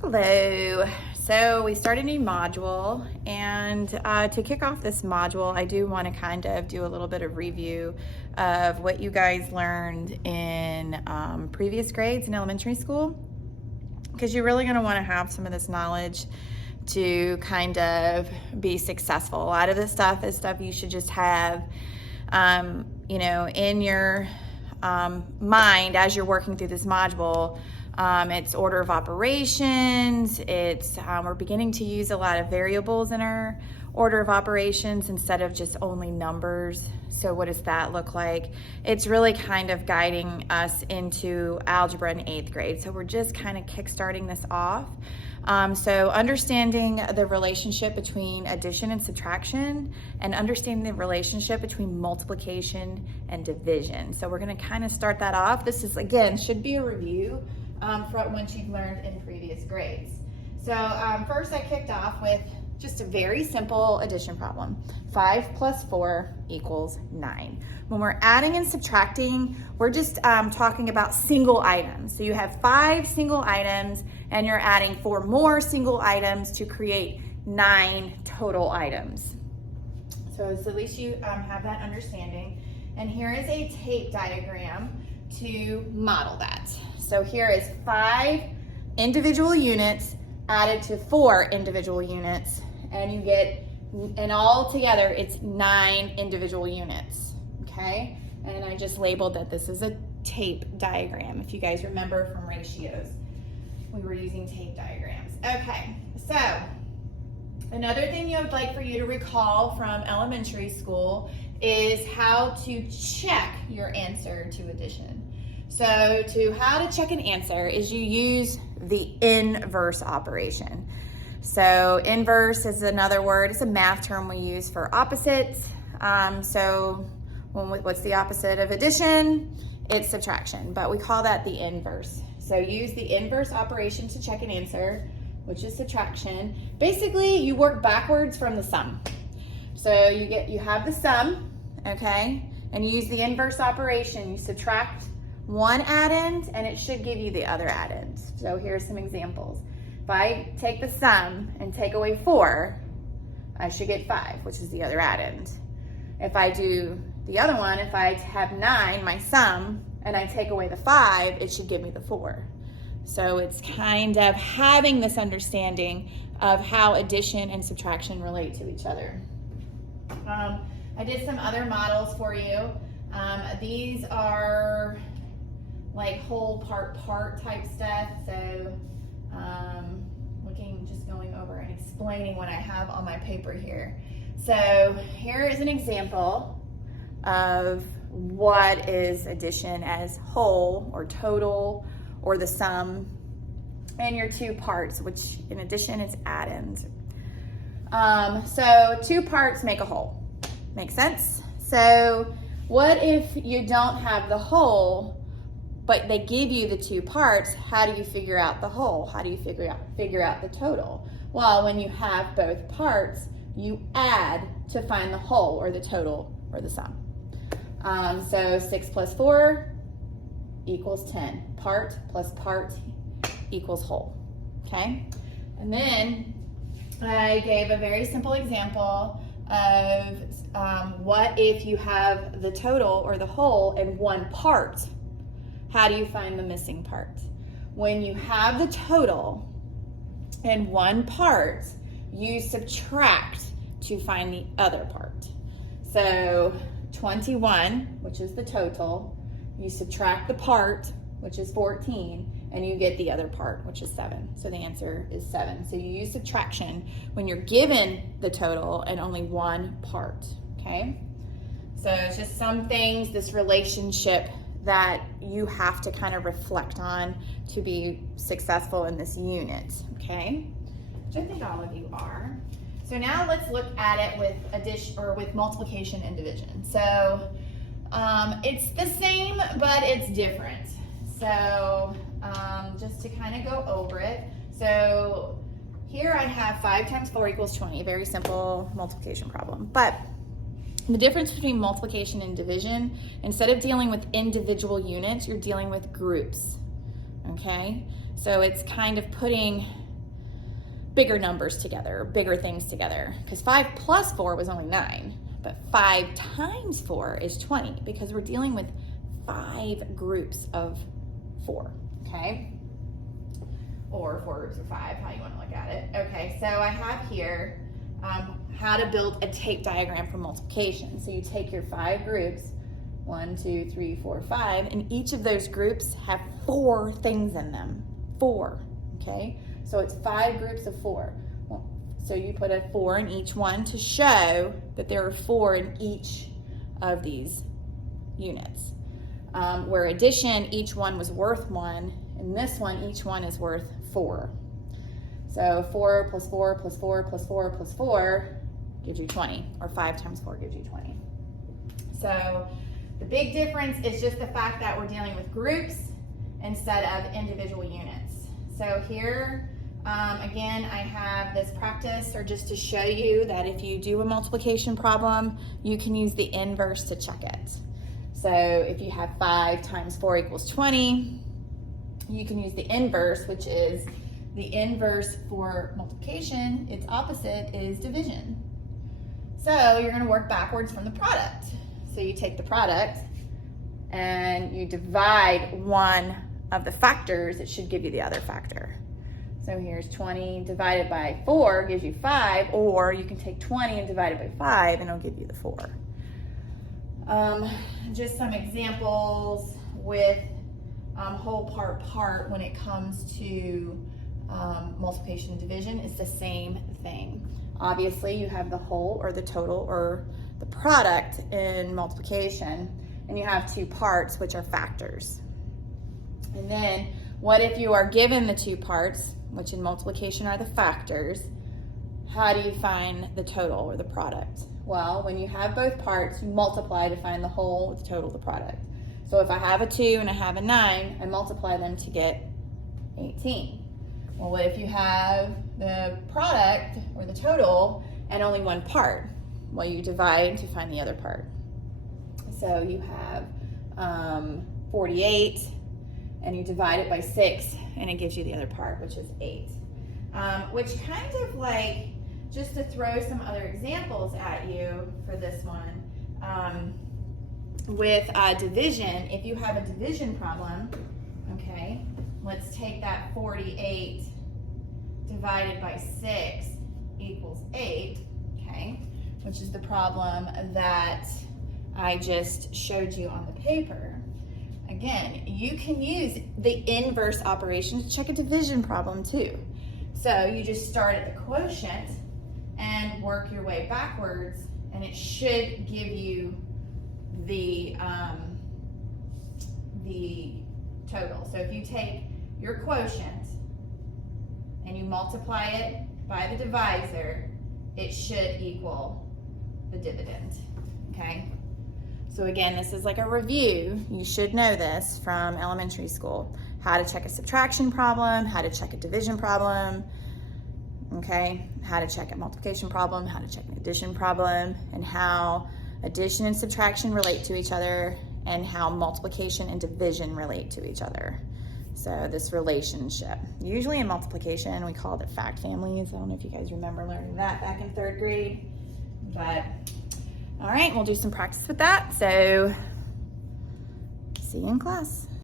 Hello. So we started a new module, and to kick off this module, I do want to kind of do a little bit of review of what you guys learned in previous grades in elementary school, because you're really going to want to have some of this knowledge to kind of be successful. A lot of this stuff is stuff you should just have, in your mind as you're working through this module. It's order of operations. We're beginning to use a lot of variables in our order of operations instead of just only numbers. So what does that look like? It's really kind of guiding us into algebra in 8th grade. So we're just kind of kickstarting this off. So understanding the relationship between addition and subtraction, and understanding the relationship between multiplication and division. So we're going to kind of start that off. This is, again, should be a review from what you've learned in previous grades. So first I kicked off with just a very simple addition problem. 5 plus 4 equals 9. When we're adding and subtracting, we're just talking about single items. So you have 5 single items and you're adding 4 more single items to create 9 total items. So at least you have that understanding. And here is a tape diagram to model that. So here is 5 individual units added to 4 individual units, and you get, and all together it's 9 individual units, okay? And I just labeled that this is a tape diagram. If you guys remember from ratios, we were using tape diagrams. Okay, so another thing you would like for you to recall from elementary school is how to check your answer to addition. So how to check an answer is you use the inverse operation. So inverse is another word. It's a math term we use for opposites. What's the opposite of addition? It's subtraction, but we call that the inverse. So use the inverse operation to check an answer, which is subtraction. Basically, you work backwards from the sum. So you have the sum, okay? And you use the inverse operation. You subtract one addend and it should give you the other addend. So here's some examples. If I take the sum and take away 4, I should get 5, which is the other addend. If I do the other one, if I have 9, my sum, and I take away the 5, it should give me the 4. So it's kind of having this understanding of how addition and subtraction relate to each other. I did some other models for you. These are like whole part type stuff. So just going over and explaining what I have on my paper here. So here is an example of what is addition as whole or total or the sum, and your 2 parts, which in addition is addend. So 2 parts make a whole. Make sense? So what if you don't have the whole, but they give you the 2 parts? How do you figure out the whole? How do you figure out the total? Well, when you have both parts, you add to find the whole or the total or the sum. So 6 plus 4 equals 10. Part plus part equals whole, okay? And then I gave a very simple example of what if you have the total or the whole and 1 part. How do you find the missing part? When you have the total and 1 part, you subtract to find the other part. So 21, which is the total, you subtract the part, which is 14, and you get the other part, which is 7. So the answer is 7. So you use subtraction when you're given the total and only 1 part, okay? So it's just some things, this relationship that you have to kind of reflect on to be successful in this unit, okay? Which I think all of you are. So now let's look at it with addition or with multiplication and division. So it's the same, but it's different. So just to kind of go over it. So here I have 5 times 4 equals 20, a very simple multiplication problem. But the difference between multiplication and division, instead of dealing with individual units, you're dealing with groups, okay? So it's kind of putting bigger numbers together, bigger things together, because 5 plus 4 was only 9, but 5 times 4 is 20, because we're dealing with 5 groups of 4, okay? Or 4 groups of 5, how you want to look at it. Okay, so I have here how to build a tape diagram for multiplication. So you take your 5 groups, 1, 2, 3, 4, 5, and each of those groups have 4 things in them. 4, okay? So it's 5 groups of 4. Well, so you put a 4 in each one to show that there are 4 in each of these units. Where addition, each one was worth 1, and this one, each one is worth 4. So 4 plus 4 plus 4 plus 4 plus 4 gives you 20, or 5 times 4 gives you 20. So the big difference is just the fact that we're dealing with groups instead of individual units. So here, again, I have this practice, or just to show you that if you do a multiplication problem, you can use the inverse to check it. So if you have 5 times 4 equals 20, you can use the inverse, which is the inverse for multiplication. Its opposite is division. So you're going to work backwards from the product. So you take the product and you divide one of the factors. It should give you the other factor. So here's 20 divided by 4 gives you 5, or you can take 20 and divide it by 5 and it'll give you the 4. Just some examples with whole part when it comes to multiplication and division. Is the same thing. Obviously you have the whole or the total or the product in multiplication, and you have 2 parts, which are factors. And then what if you are given the 2 parts, which in multiplication are the factors? How do you find the total or the product? Well, when you have both parts, you multiply to find the whole, the total, the product. So if I have a 2 and I have a 9, I multiply them to get 18. Well, what if you have the product or the total and only one part? Well, you divide to find the other part. So you have 48, and you divide it by 6, and it gives you the other part, which is 8. Which kind of like, just to throw some other examples at you for this one, with division, if you have a division problem, okay, let's take that 48 divided by 6 equals 8, okay, which is the problem that I just showed you on the paper. Again, you can use the inverse operation to check a division problem too. So you just start at the quotient and work your way backwards, and it should give you the total. So if you take your quotient and you multiply it by the divisor, it should equal the dividend, okay? So again, this is like a review. You should know this from elementary school. How to check a subtraction problem, how to check a division problem, okay? How to check a multiplication problem, how to check an addition problem, and how addition and subtraction relate to each other, and how multiplication and division relate to each other. So this relationship. Usually in multiplication, we called it fact families. I don't know if you guys remember learning that back in 3rd grade, but all right, we'll do some practice with that. So see you in class.